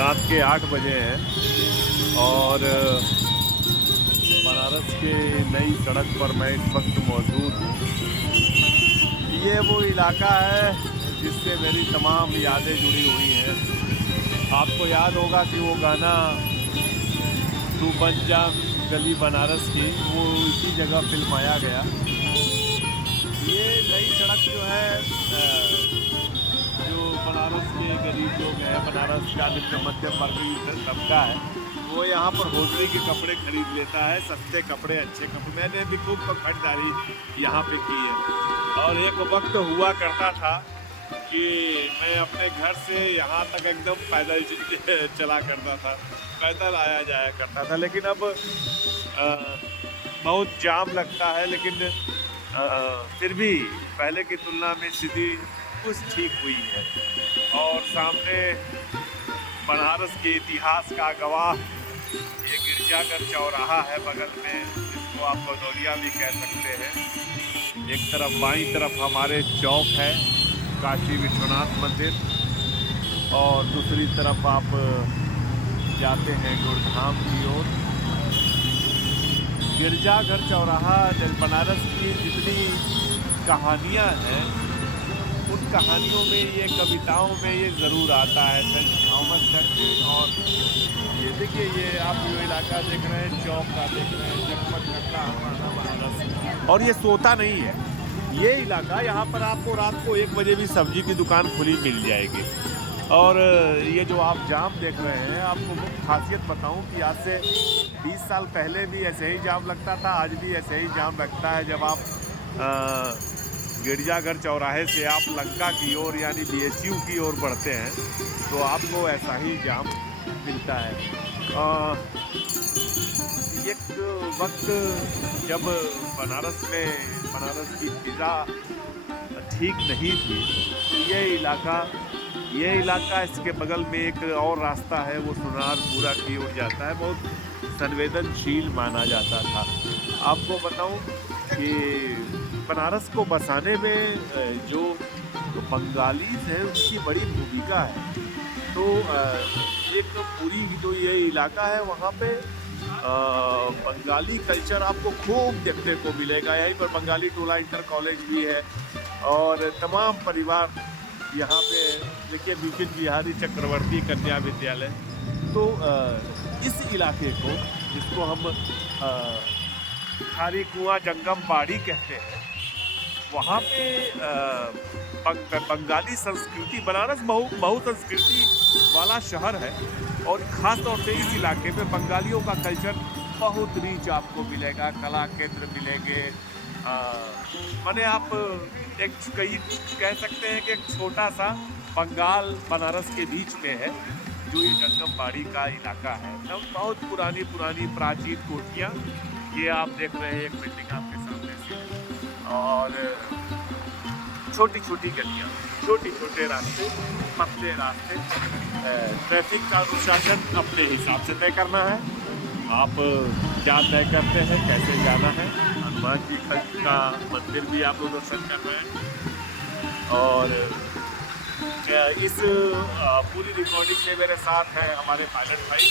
रात के 8 बजे हैं और बनारस के नई सड़क पर मैं इस वक्त मौजूद हूँ। ये वो इलाका है जिससे मेरी तमाम यादें जुड़ी हुई हैं। आपको याद होगा कि वो गाना तू बन जा गली बनारस की, वो इसी जगह फिल्माया गया। ये नई सड़क जो है जो बनारस के गरीब लोग हैं, बनारस का निम्न मध्यम वर्गीय तबका है, वो यहाँ पर होटली के कपड़े खरीद लेता है। सस्ते कपड़े, अच्छे कपड़े। मैंने भी खूब खरीदारी यहाँ पे की है। और एक वक्त हुआ करता था कि मैं अपने घर से यहाँ तक एकदम पैदल चला करता था, पैदल आया जाया करता था। लेकिन अब बहुत जाम लगता है, लेकिन फिर भी पहले की तुलना में स्थिति कुछ ठीक हुई है। और सामने बनारस के इतिहास का गवाह ये गिरजाघर चौराहा है बगल में, जिसको आप भदौरिया भी कह सकते हैं। एक तरफ बाईं तरफ हमारे चौक है काशी विश्वनाथ मंदिर, और दूसरी तरफ आप जाते हैं गुरुधाम की ओर। गिरजाघर चौराहा बनारस की जितनी कहानियाँ हैं, उन कहानियों में, ये कविताओं में ये ज़रूर आता है। सेंट थॉमस करके, और ये देखिए, ये आप जो इलाका देख रहे हैं, चौक का देख रहे हैं, जगमग करता हमारा बनारस। और ये सोता नहीं है ये इलाका। यहाँ पर आपको रात को 1 बजे भी सब्जी की दुकान खुली मिल जाएगी। और ये जो आप जाम देख रहे हैं, आपको मुख्य खासियत बताऊं कि आज से 20 साल पहले भी ऐसे ही जाम लगता था, आज भी ऐसे ही जाम लगता है। जब आप गिरजाघर चौराहे से आप लंका की ओर यानी BHU की ओर बढ़ते हैं, तो आपको ऐसा ही जाम मिलता है। एक वक्त जब बनारस की फिजा ठीक नहीं थी, ये इलाका इसके बगल में एक और रास्ता है, वो सुनारपुरा की ओर जाता है, बहुत संवेदनशील माना जाता था। आपको बताऊं कि बनारस को बसाने में जो बंगालीज हैं, उनकी बड़ी भूमिका है। तो एक पूरी जो ये इलाका है, वहाँ पे बंगाली कल्चर आपको खूब देखने को मिलेगा। यहीं पर बंगाली टोला इंटर कॉलेज भी है, और तमाम परिवार यहाँ पे देखिए, विपिन बिहारी चक्रवर्ती कन्या विद्यालय। तो इस इलाके को, जिसको हम खारी कुआं जंगम बाड़ी कहते हैं, वहाँ पे बंगाली संस्कृति, बनारस बहुसंस्कृति वाला शहर है, और ख़ास तौर से इस इलाके में बंगालियों का कल्चर बहुत रिच आपको मिलेगा। कला केंद्र मिलेंगे। माने आप कई कह सकते हैं कि एक छोटा सा बंगाल बनारस के बीच में है, जो ये जंगम बाड़ी का इलाका है। तब बहुत पुरानी प्राचीन कोठियाँ, ये आप देख रहे हैं, एक बिल्डिंग आपके सामने से, और छोटी गलियाँ, छोटे रास्ते, पतले रास्ते। ट्रैफिक का अनुशासन अपने हिसाब से तय करना है। आप क्या तय करते हैं, कैसे जाना है। हनुमान जी का मंदिर भी आप लोग दर्शन कर रहे हैं। और इस पूरी रिकॉर्डिंग में मेरे साथ हैं हमारे पायलट भाई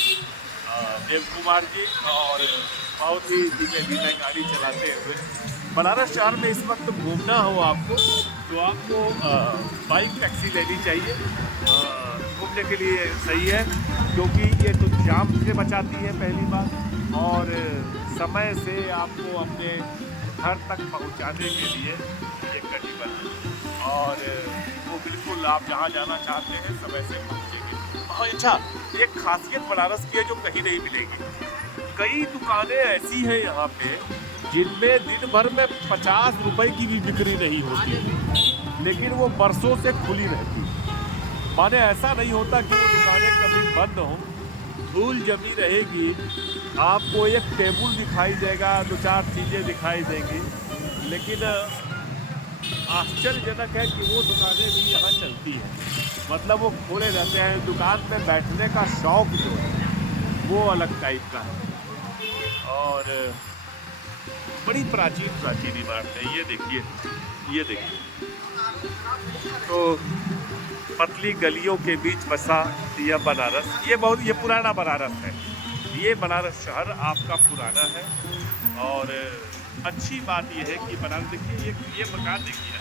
देव कुमार जी, और बहुत ही धीमे गाड़ी चलाते हुए। बनारस शहर में इस वक्त घूमना हो आपको, तो आपको बाइक टैक्सी लेनी चाहिए। घूमने के लिए सही है, क्योंकि ये तो जाम से बचाती है पहली बात, और समय से आपको अपने घर तक पहुंचाने के लिए एक करीबन, और वो बिल्कुल आप जहाँ जाना चाहते हैं समय से पहुँचेंगे। और अच्छा, एक खासियत बनारस की है जो कहीं नहीं मिलेगी। कई दुकानें ऐसी हैं यहाँ पे जिनमें दिन भर में 50 रुपए की भी बिक्री नहीं होती, लेकिन वो बरसों से खुली रहती। माने ऐसा नहीं होता कि वो दुकानें कभी बंद हों, धूल जमी रहेगी। आपको एक टेबल दिखाई देगा, 2-4 चीज़ें दिखाई देंगी, लेकिन आश्चर्यजनक है कि वो दुकानें भी यहाँ चलती हैं। मतलब वो खोले रहते हैं। दुकान में बैठने का शौक जो है, वो अलग टाइप का है। और बड़ी प्राचीन इमारत है। ये देखिए, तो पतली गलियों के बीच बसा यह बनारस, ये पुराना बनारस है। ये बनारस शहर आपका पुराना है। और अच्छी बात यह है कि बनारस, देखिए ये मकान देखिए,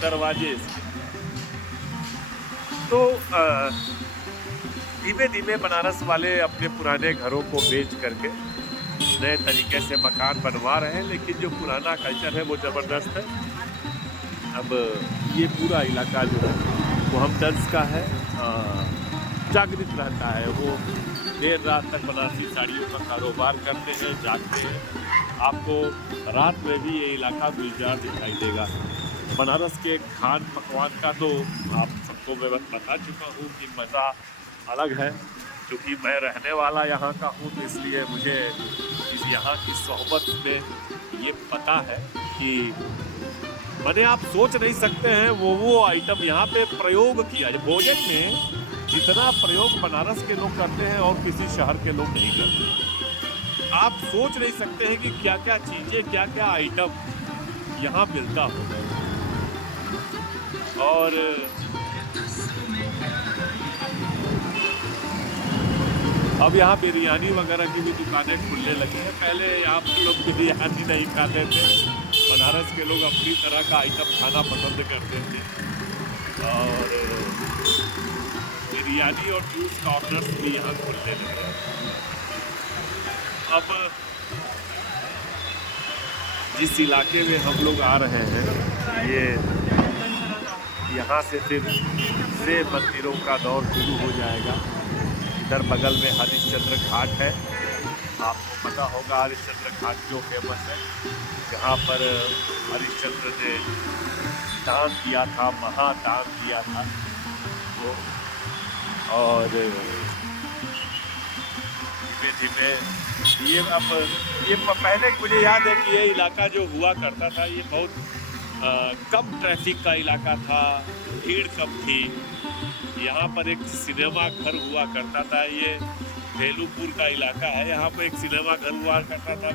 दरवाजे इसके। तो धीमे धीमे बनारस वाले अपने पुराने घरों को बेच करके नए तरीके से मकान बनवा रहे हैं, लेकिन जो पुराना कल्चर है वो ज़बरदस्त है। अब ये पूरा इलाका जो है वो हमदर्द का है, जागृत रहता है। वो देर रात तक बनारसी साड़ियों का कारोबार करते हैं, जागते हैं। आपको रात में भी ये इलाका गुलजार दिखाई देगा। बनारस के खान पकवान का तो आप सबको मैं बता चुका हूँ कि मज़ा अलग है। क्योंकि मैं रहने वाला यहाँ का हूँ, तो इसलिए मुझे इस यहाँ की सोहबत में ये पता है कि मैंने, आप सोच नहीं सकते हैं वो आइटम यहाँ पे प्रयोग किया है। भोजन में जितना प्रयोग बनारस के लोग करते हैं और किसी शहर के लोग नहीं करते। आप सोच नहीं सकते हैं कि क्या क्या चीज़ें, क्या क्या आइटम यहाँ मिलता होगा। और अब यहाँ बिरयानी वगैरह की भी दुकानें खुलने लगी हैं। पहले यहाँ पर लोग बिरयानी नहीं खाते थे, बनारस के लोग अपनी तरह का आइटम खाना पसंद करते थे। और बिरयानी और जूस कॉर्नर्स भी यहाँ खुलने लगे। अब जिस इलाके में हम लोग आ रहे हैं, ये यहाँ से फिर से मंदिरों का दौर शुरू हो जाएगा। इधर बगल में हरिश्चंद्र घाट है, आपको पता होगा हरिश्चंद्र घाट जो फेमस है, जहाँ पर हरिश्चंद्र ने दान दिया था, महादान दिया था वो। और धीमे धीमे ये पहले मुझे याद है कि ये इलाका जो हुआ करता था, ये बहुत कम ट्रैफिक का इलाका था, भीड़ कम थी। यहाँ पर एक सिनेमा घर हुआ करता था। ये बेलूपुर का इलाका है, यहाँ पर एक सिनेमा घर हुआ करता था,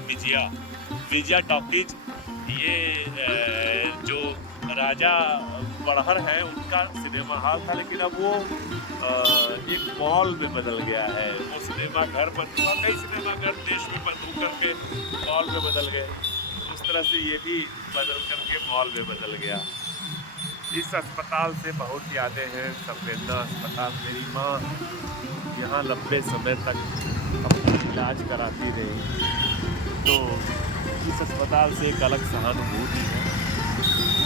विजया टॉकीज। ये जो राजा बड़हर है उनका सिनेमा हॉल था, लेकिन अब वो एक मॉल में बदल गया है। वो सिनेमा घर बंद हुआ, कई सिनेमा घर देश में बंद होकर के मॉल में बदल गए। उस तरह से ये भी बदल करके मॉल में बदल गया। इस अस्पताल से बहुत यादें हैं। संवेदना अस्पताल, मेरी माँ यहाँ लंबे समय तक अपना इलाज कराती रही, तो इस अस्पताल से एक अलग सहानुभूति है।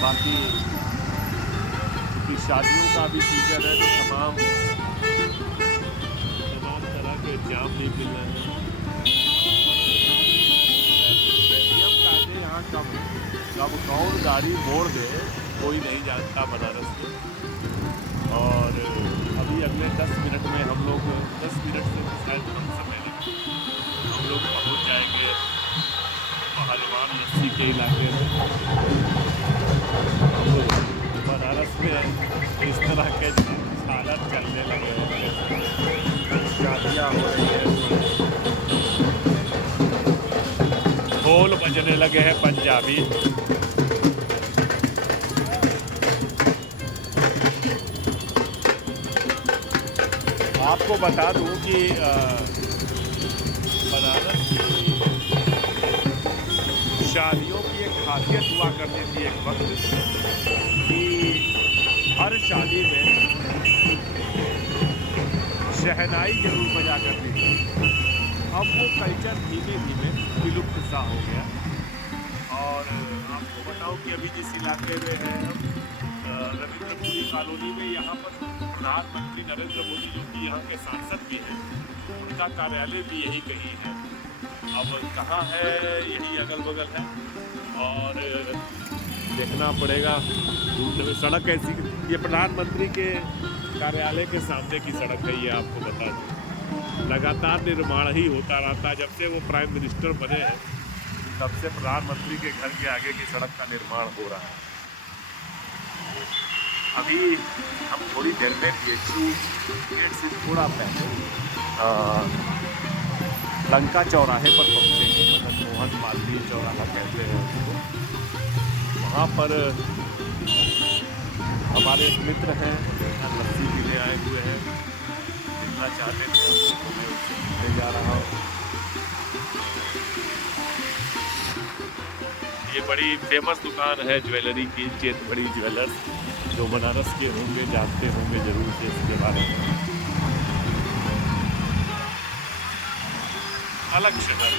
बाकी शादियों का भी सीजन है, तो तमाम तरह के एग्जाम भी मिल रहे हैं। यहाँ कब कौन गाड़ी मोड़ दे कोई नहीं जानता बनारस में। और अभी अगले 10 मिनट में हम लोग, 10 मिनट से शायद कम समय लेंगे, हम लोग पहुँच जाएंगे पहलवान लस्सी के इलाके में। बनारस में इस तरह के हालत चलने लगे हैं, शादियाँ हो रही हैं, ढोल बजने लगे हैं पंजाबी। आपको बता दूं कि बनारस की शादियों की एक खासियत हुआ करती थी एक वक्त, कि हर शादी में शहनाई जरूर बजा करती थी। अब वो कल्चर धीमे धीमे विलुप्त सा हो गया। और आपको बताऊं कि अभी जिस इलाके में है हम, रविंद्रपुरी कॉलोनी में, यहाँ पर प्रधानमंत्री नरेंद्र मोदी, जो कि यहाँ के सांसद भी हैं, उनका कार्यालय भी यही कहीं है। अब कहाँ है, यही अगल बगल है। और देखना पड़ेगा सड़क कैसी। ये प्रधानमंत्री के कार्यालय के सामने की सड़क है, ये आपको बता दूँ। लगातार निर्माण ही होता रहता है। जब से वो प्राइम मिनिस्टर बने हैं, तब से प्रधानमंत्री के घर के आगे की सड़क का निर्माण हो रहा है। अभी हम थोड़ी देर में गेट से थोड़ा पहले लंका चौराहे पर पहुँचेंगे, मदन मोहन मालवीय चौराहा कहते हैं उसको। वहाँ पर हमारे एक मित्र हैं, यहाँ लस्सी पीने आए हुए हैं। जितना चाहते थे तो मैं उससे ले जा रहा हूँ। ये बड़ी फेमस दुकान है ज्वेलरी की, चेतबड़ी ज्वेलर्स। जो बनारस के होंगे जानते होंगे जरूर से इसके बारे में। अलग शहर।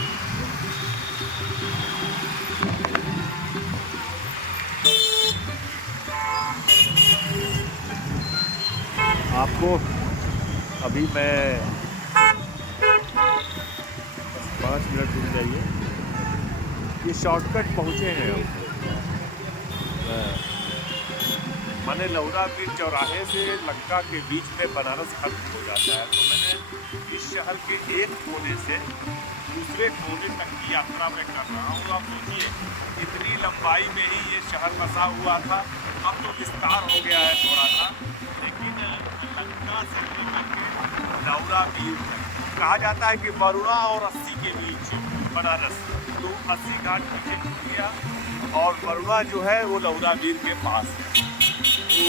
आपको अभी मैं 5 मिनट रुक जाइए। ये शॉर्टकट पहुँचे हैं हम। मैंने लौरा बीर चौराहे से लंका के बीच में बनारस खत्म हो जाता है, तो मैंने इस शहर के एक कोने से दूसरे कोने तक की यात्रा में कर रहा हूँ। आप सोचिए, इतनी लंबाई में ही ये शहर बसा हुआ था। अब तो विस्तार हो गया है थोड़ा सा, लेकिन लंका से लेकर के लौरा बीर कहा जाता है कि वरुणा और 80 के बीच बनारस, तो 80 घाट पीछे छूट गया और वरुणा जो है वो लौरा बीर के पास है। तो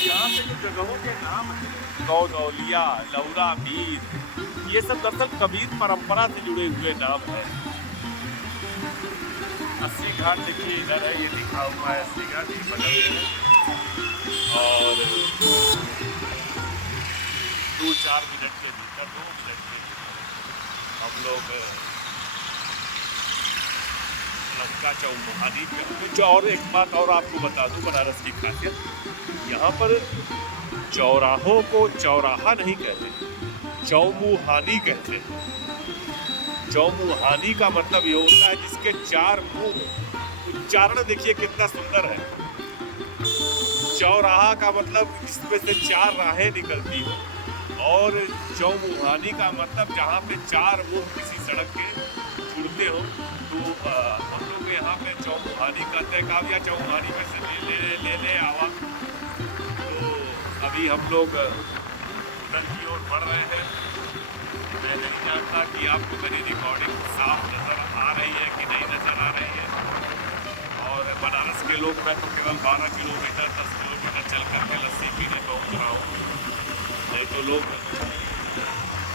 यहाँ पे जो जगहों के नाम हैं, गौदौलिया, लौरा बीर, ये सब दरअसल कबीर परंपरा से जुड़े हुए नाम हैं। 80 घाट देखिए इधर है, ये लिखा हुआ है 80 घाट, ये बगल में है। और 2-4 मिनट के भीतर, 2 मिनट के हम लोग लंका चौमुहानी पे। और एक बात और आपको बता दूं बनारस की खासियत, यहाँ पर चौराहों को चौराहा नहीं कहते, चौमुहानी कहते हैं। चौमुहानी का मतलब ये होता है जिसके 4 मुंह। उच्चारण देखिए कितना सुंदर है। चौराहा का मतलब जिसमें से 4 राहें निकलती हो, और चौमुहानी का मतलब जहाँ पे 4 मुंह किसी सड़क के जुड़ते हो। तो हम लोग यहाँ पे चौमुहानी कहते हैं। काव्या चौमुहानी में से ले आवा। तो अभी हम लोग उधर की ओर बढ़ रहे हैं। मैं नहीं जानता कि आपको मेरी रिकॉर्डिंग साफ नज़र आ रही है कि नहीं नज़र आ रही है। और बनारस के लोग, मैं तो केवल 12 किलोमीटर 10 किलोमीटर चल करके लस्सी पीने पहुँच रहा हूँ। नहीं तो लोग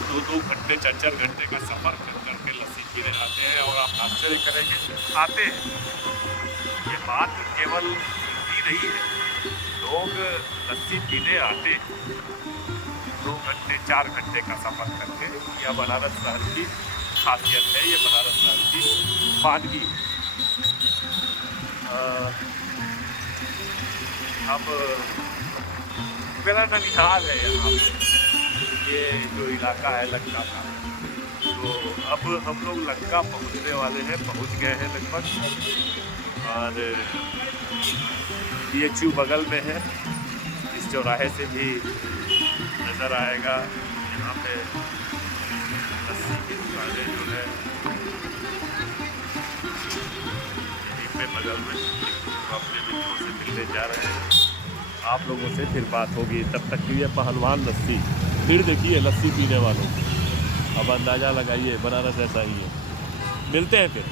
2-2 घंटे 4-4 घंटे का सफ़र कर करके लस्सी पीने आते हैं। और आप आश्चर्य करेंगे, आते हैं। ये बात केवल ही नहीं है, लोग लस्सी पीने आते हैं 2 घंटे 4 घंटे का सफ़र करके। यह बनारस शहर की खासियत है, ये बनारस शहर की वादगी। अब मेरा ननिहाल है यहाँ पे, ये जो इलाका है लंका का। तो अब हम लोग लंका पहुँचने वाले हैं, पहुँच गए हैं लगभग। और BHU बगल में है, इस चौराहे से भी नज़र आएगा। यहाँ पे लस्सी की दुकानें जो है यहीं पे बगल में। तो अपने मित्रों से मिलने जा रहे हैं, आप लोगों से फिर बात होगी। तब तक के लिए पहलवान लस्सी, फिर देखिए लस्सी पीने वालों, अब अंदाज़ा लगाइए बनारस ऐसा ही है। मिलते हैं फिर।